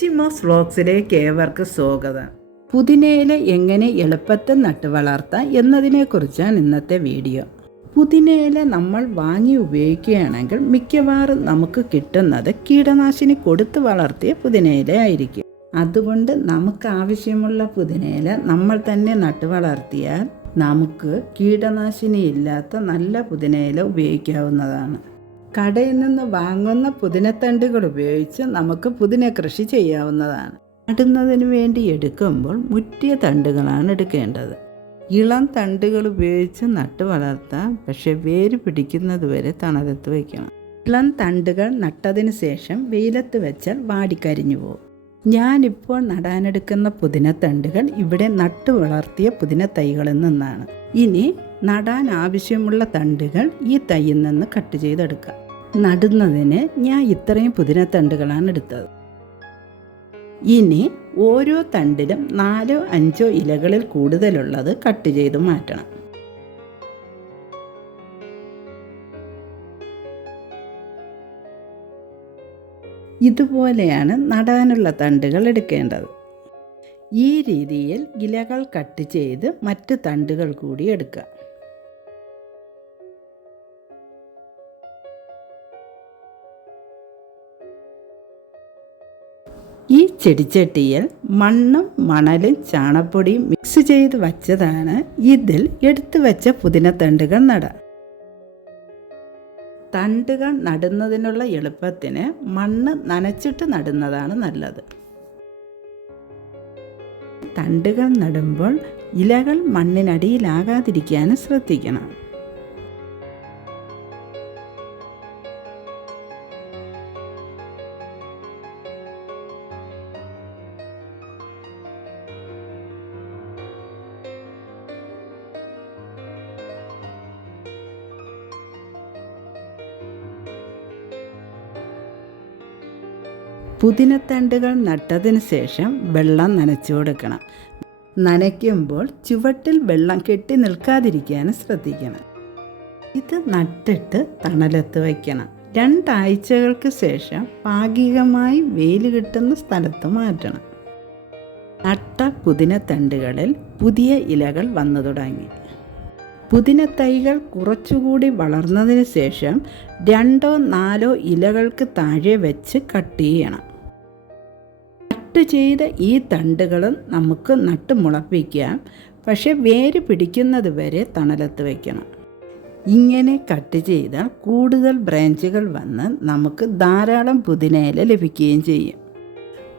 റിച്ചിമോസ് വ്ളോഗ്സിലേക്ക് ഏവർക്ക് സ്വാഗതം. പുതിനയില എങ്ങനെ എളുപ്പത്തിൽ നട്ടുവളർത്താം എന്നതിനെക്കുറിച്ചാണ് ഇന്നത്തെ വീഡിയോ. പുതിനയില നമ്മൾ വാങ്ങി ഉപയോഗിക്കുകയാണെങ്കിൽ മിക്കവാറും നമുക്ക് കിട്ടുന്നത് കീടനാശിനി കൊടുത്ത് വളർത്തിയ പുതിനയില ആയിരിക്കും. അതുകൊണ്ട് നമുക്ക് ആവശ്യമുള്ള പുതിനയില നമ്മൾ തന്നെ നട്ടുവളർത്തിയാൽ നമുക്ക് കീടനാശിനി ഇല്ലാത്ത നല്ല പുതിനയില ഉപയോഗിക്കാവുന്നതാണ്. കടയിൽ നിന്ന് വാങ്ങുന്ന പുതിനത്തണ്ടുകൾ ഉപയോഗിച്ച് നമുക്ക് പുതിന കൃഷി ചെയ്യാവുന്നതാണ്. നടുന്നതിന് വേണ്ടി എടുക്കുമ്പോൾ മുറ്റിയ തണ്ടുകളാണ് എടുക്കേണ്ടത്. ഇളം തണ്ടുകൾ ഉപയോഗിച്ച് നട്ട് വളർത്താം. പക്ഷേ വേര് പിടിക്കുന്നത് വരെ തണലത്ത് വയ്ക്കണം. ഇളം തണ്ടുകൾ നട്ടതിന് ശേഷം വെയിലത്ത് വെച്ചാൽ വാടിക്കരിഞ്ഞു പോകും. ഞാനിപ്പോൾ നടാനെടുക്കുന്ന പുതിനത്തണ്ടുകൾ ഇവിടെ നട്ടു വളർത്തിയ പുതിന തൈകളിൽ നിന്നാണ്. ഇനി നടാൻ ആവശ്യമുള്ള തണ്ടുകൾ ഈ തൈയിൽ നിന്ന് കട്ട് ചെയ്തെടുക്കാം. നടുന്നതിന് ഞാൻ ഇത്രയും പുതിനത്തണ്ടുകളാണ് എടുത്തത്. ഇനി ഓരോ തണ്ടിലും നാലോ അഞ്ചോ ഇലകളിൽ കൂടുതലുള്ളത് കട്ട് ചെയ്ത് മാറ്റണം. ഇതുപോലെയാണ് നടാനുള്ള തണ്ടുകൾ എടുക്കേണ്ടത്. ഈ രീതിയിൽ ഇലകൾ കട്ട് ചെയ്ത് മറ്റ് തണ്ടുകൾ കൂടി എടുക്കുക. ഈ ചെടിച്ചട്ടിയിൽ മണ്ണും മണലും ചാണപ്പൊടിയും മിക്സ് ചെയ്ത് വച്ചതാണ്. ഇതിൽ എടുത്തു വെച്ച പുതിനത്തണ്ടുകൾ നട. തണ്ടുകൾ നടുന്നതിനുള്ള എളുപ്പത്തിന് മണ്ണ് നനച്ചിട്ട് നടുന്നതാണ് നല്ലത്. തണ്ടുകൾ നടുമ്പോൾ ഇലകൾ മണ്ണിനടിയിലാകാതിരിക്കാനും ശ്രദ്ധിക്കണം. പുതിനത്തണ്ടുകൾ നട്ടതിന് ശേഷം വെള്ളം നനച്ചു കൊടുക്കണം. നനയ്ക്കുമ്പോൾ ചുവട്ടിൽ വെള്ളം കെട്ടി നിൽക്കാതിരിക്കാനും ശ്രദ്ധിക്കണം. ഇത് നട്ടിട്ട് തണലത്ത് വയ്ക്കണം. രണ്ടാഴ്ചകൾക്ക് ശേഷം ഭാഗികമായി വെയിൽ കിട്ടുന്ന സ്ഥലത്ത് മാറ്റണം. നട്ട പുതിനത്തണ്ടുകളിൽ പുതിയ ഇലകൾ വന്നു തുടങ്ങി. പുതിന തൈകൾ കുറച്ചുകൂടി വളർന്നതിന് ശേഷം രണ്ടോ നാലോ ഇലകൾക്ക് താഴെ വെച്ച് കട്ട് ചെയ്യണം. കട്ട് ചെയ്ത ഈ തണ്ടുകളും നമുക്ക് നട്ട് മുളപ്പിക്കാം. പക്ഷെ വേര് പിടിക്കുന്നത് വരെ തണലത്ത് വയ്ക്കണം ഇങ്ങനെ കട്ട് ചെയ്താൽ കൂടുതൽ ബ്രാഞ്ചുകൾ വന്ന് നമുക്ക് ധാരാളം പുതിനയില ലഭിക്കുകയും ചെയ്യും.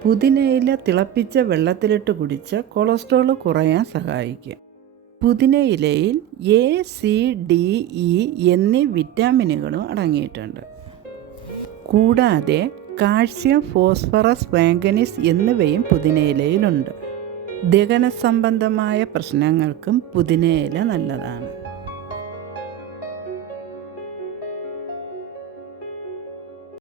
പുതിനയില തിളപ്പിച്ച വെള്ളത്തിലിട്ട് കുടിച്ച് കൊളസ്ട്രോൾ കുറയാൻ സഹായിക്കും. പുതിനയിലയിൽ എ സി ഡി ഇ എന്നീ വിറ്റാമിനുകളും അടങ്ങിയിട്ടുണ്ട്. കൂടാതെ കാൽസ്യം ഫോസ്ഫറസ് വാങ്കനീസ് എന്നിവയും പുതിനയിലയിലുണ്ട്. ദഹന സംബന്ധമായ പ്രശ്നങ്ങൾക്കും പുതിനയില നല്ലതാണ്.